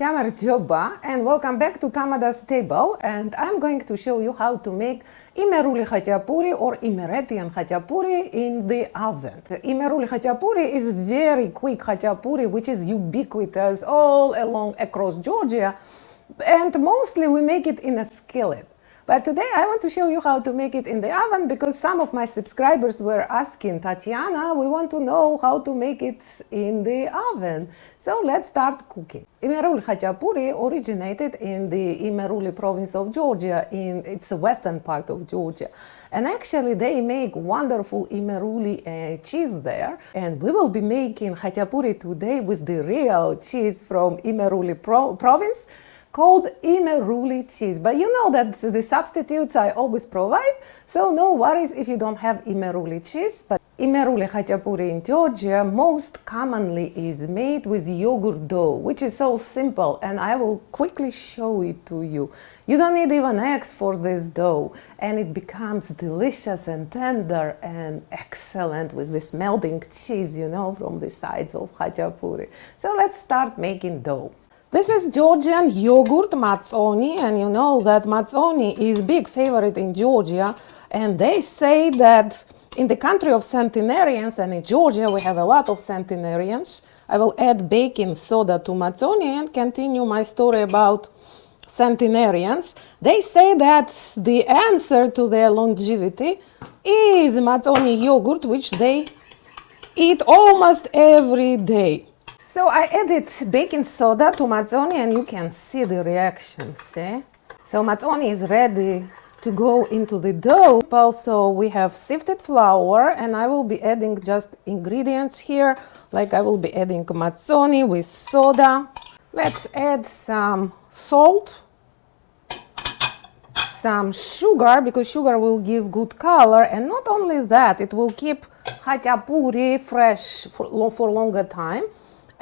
Kamerjoba, and welcome back to Tamada's table, and I'm going to show you how to make Imeruli Khachapuri or Imeretian Khachapuri in the oven. The Imeruli Khachapuri is very quick Khachapuri which is ubiquitous all along across Georgia, and mostly we make it in a skillet. But today I want to show you how to make it in the oven because some of my subscribers were asking, Tatiana, we want to know how to make it in the oven. So let's start cooking. Imeruli Khachapuri originated in the Imeruli province of Georgia, it's the western part of Georgia. And actually they make wonderful Imeruli cheese there. And we will be making Khachapuri today with the real cheese from Imeruli province, called Imeruli cheese. But you know that the substitutes I always provide, so no worries if you don't have Imeruli cheese. But Imeruli Khachapuri in Georgia most commonly is made with yogurt dough, which is so simple, and I will quickly show it to you. You don't need even eggs for this dough, and it becomes delicious and tender and excellent with this melting cheese, you know, from the sides of Khachapuri. So let's start making dough. This is Georgian yogurt matsoni, and you know that matsoni is big favorite in Georgia, and they say that in the country of centenarians, and in Georgia we have a lot of centenarians. I will add baking soda to matsoni and continue my story about centenarians. They say that the answer to their longevity is matsoni yogurt, which they eat almost every day. So I added baking soda to matsoni and you can see the reaction, see? So matsoni is ready to go into the dough. Also we have sifted flour, and I will be adding just ingredients here, like I will be adding matsoni with soda. Let's add some salt, some sugar, because sugar will give good color, and not only that, it will keep khachapuri fresh for longer time.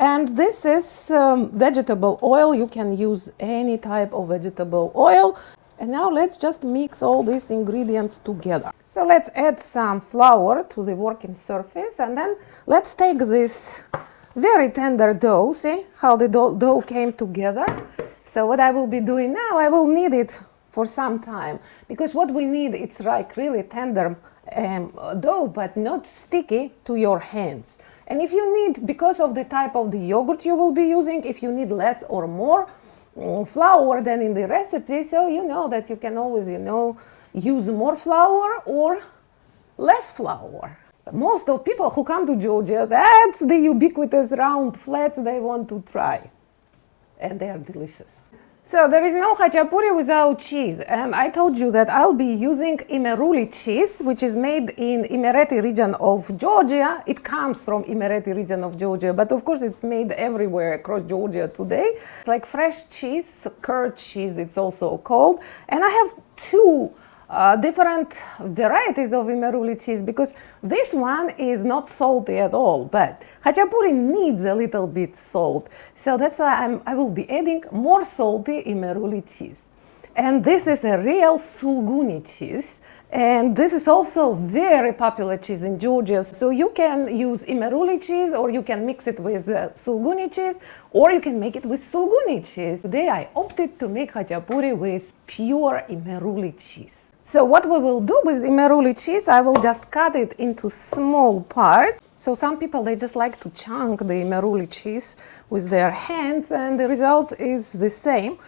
And this is vegetable oil. You can use any type of vegetable oil. And now let's just mix all these ingredients together. So let's add some flour to the working surface, and then let's take this very tender dough. See how the dough came together? So what I will be doing now, I will knead it for some time, because what we need, it's like really tender dough, but not sticky to your hands. And if you need, because of the type of the yogurt you will be using, if you need less or more flour than in the recipe, so you know that you can always, you know, use more flour or less flour. Most of people who come to Georgia, that's the ubiquitous round flats they want to try. And they are delicious. So there is no khachapuri without cheese, and I told you that I'll be using Imeruli cheese, which is made in Imereti region of Georgia. It comes from Imereti region of Georgia, but of course it's made everywhere across Georgia today. It's like fresh cheese, curd cheese it's also called, and I have two different varieties of Imeruli cheese, because this one is not salty at all, but khachapuri needs a little bit salt. So that's why I will be adding more salty Imeruli cheese. And this is a real sulguni cheese. And this is also very popular cheese in Georgia. So you can use Imeruli cheese, or you can mix it with sulguni cheese, or you can make it with sulguni cheese. Today I opted to make khachapuri with pure Imeruli cheese. So what we will do with Imeruli cheese, I will just cut it into small parts. So some people, they just like to chunk the Imeruli cheese with their hands, and the result is the same.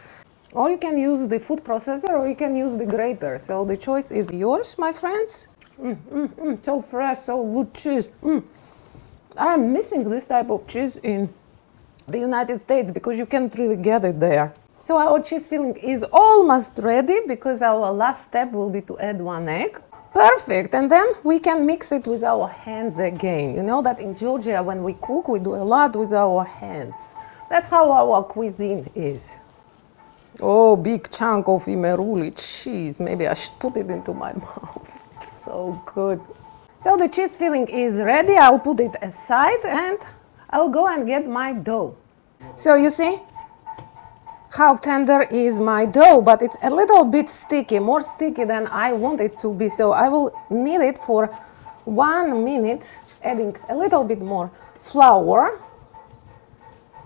Or you can use the food processor, or you can use the grater. So the choice is yours, my friends. So fresh, so good cheese. I am missing this type of cheese in the United States because you can't really get it there. So our cheese filling is almost ready, because our last step will be to add one egg. Perfect, and then we can mix it with our hands again. You know that in Georgia when we cook, we do a lot with our hands. That's how our cuisine is. Oh, big chunk of Imeruli cheese. Maybe I should put it into my mouth. It's so good. So the cheese filling is ready. I'll put it aside and I'll go and get my dough. So you see how tender is my dough, but it's a little bit sticky, more sticky than I want it to be. So I will knead it for 1 minute, adding a little bit more flour.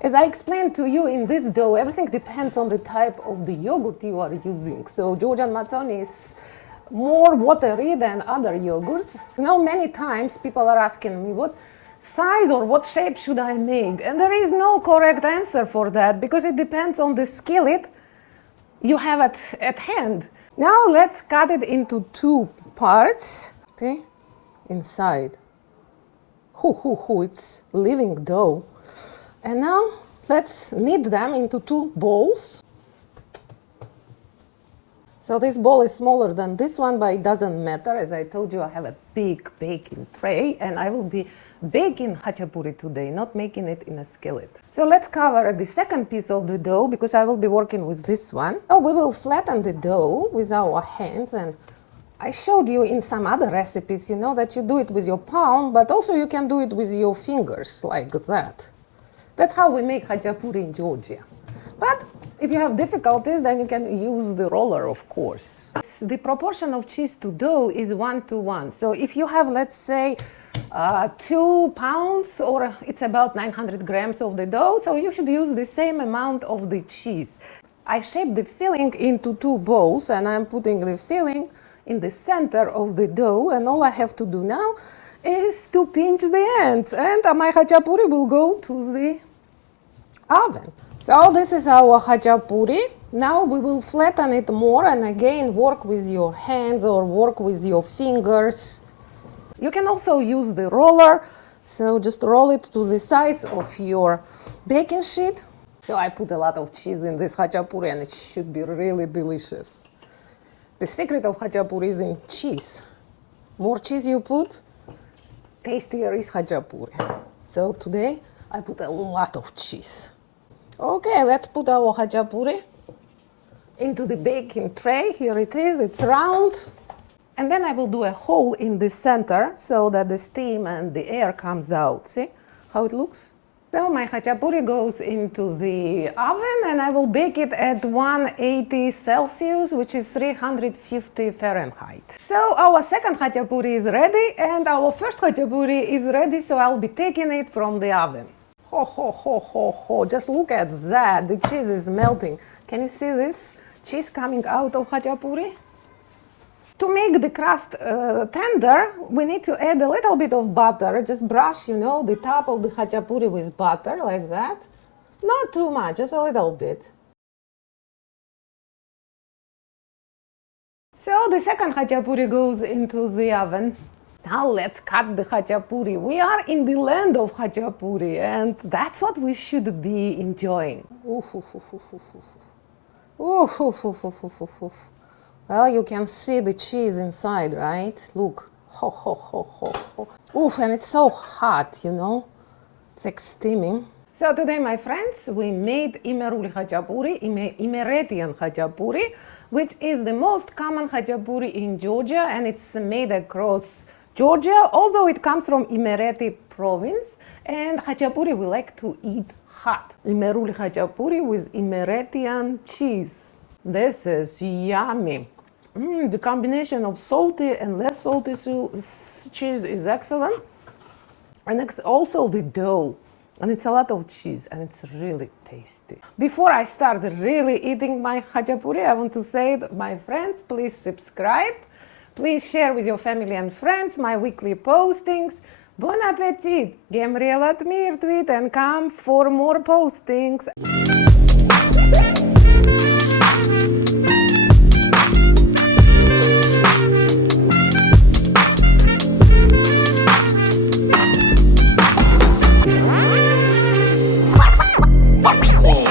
As I explained to you, in this dough, everything depends on the type of the yogurt you are using. So Georgian matsoni is more watery than other yogurts. You know, many times people are asking me what size or what shape should I make? And there is no correct answer for that because it depends on the skillet you have at hand. Now let's cut it into 2 parts. See? Inside. It's living dough. And now let's knead them into 2 bowls. So this bowl is smaller than this one, but it doesn't matter. As I told you, I have a big baking tray and I will be baking khachapuri today, not making it in a skillet. So let's cover the second piece of the dough because I will be working with this one. Oh, we will flatten the dough with our hands, and I showed you in some other recipes, you know, that you do it with your palm, but also you can do it with your fingers like that. That's how we make khachapuri in Georgia. But if you have difficulties, then you can use the roller, of course. The proportion of cheese to dough is 1:1. So if you have, let's say, 2 pounds, or it's about 900 grams of the dough, so you should use the same amount of the cheese. I shaped the filling into 2 bowls, and I'm putting the filling in the center of the dough, and all I have to do now is to pinch the ends, and my khachapuri will go to the oven. So this is our khachapuri. Now we will flatten it more, and again work with your hands or work with your fingers. You can also use the roller, so just roll it to the size of your baking sheet. So I put a lot of cheese in this khachapuri and it should be really delicious. The secret of khachapuri is in cheese. More cheese you put, tastier is khachapuri. So today I put a lot of cheese. Okay, let's put our khachapuri into the baking tray. Here it is, it's round. And then I will do a hole in the center so that the steam and the air comes out. See how it looks? So my khachapuri goes into the oven and I will bake it at 180 Celsius, which is 350 Fahrenheit. So our second khachapuri is ready and our first khachapuri is ready, so I'll be taking it from the oven. Just look at that, the cheese is melting. Can you see this cheese coming out of khachapuri? To make the crust tender, we need to add a little bit of butter. Just brush, you know, the top of the khachapuri with butter, like that. Not too much, just a little bit. So the second khachapuri goes into the oven. Now let's cut the khachapuri. We are in the land of khachapuri, and that's what we should be enjoying. Well, you can see the cheese inside, right? Look. Oof, and it's so hot, you know. It's like steaming. So today, my friends, we made Imeruli Khachapuri, Imeretian Khachapuri, which is the most common khachapuri in Georgia, and it's made across Georgia, although it comes from Imereti province, and khachapuri we like to eat hot. Imeruli Khachapuri with Imeretian cheese. This is yummy. The combination of salty and less salty cheese is excellent. And it's also the dough. And it's a lot of cheese and it's really tasty. Before I start really eating my khachapuri, I want to say that my friends, please subscribe. Please share with your family and friends my weekly postings. Bon appetit! Gabriela Tmir tweet and come for more postings. Oh.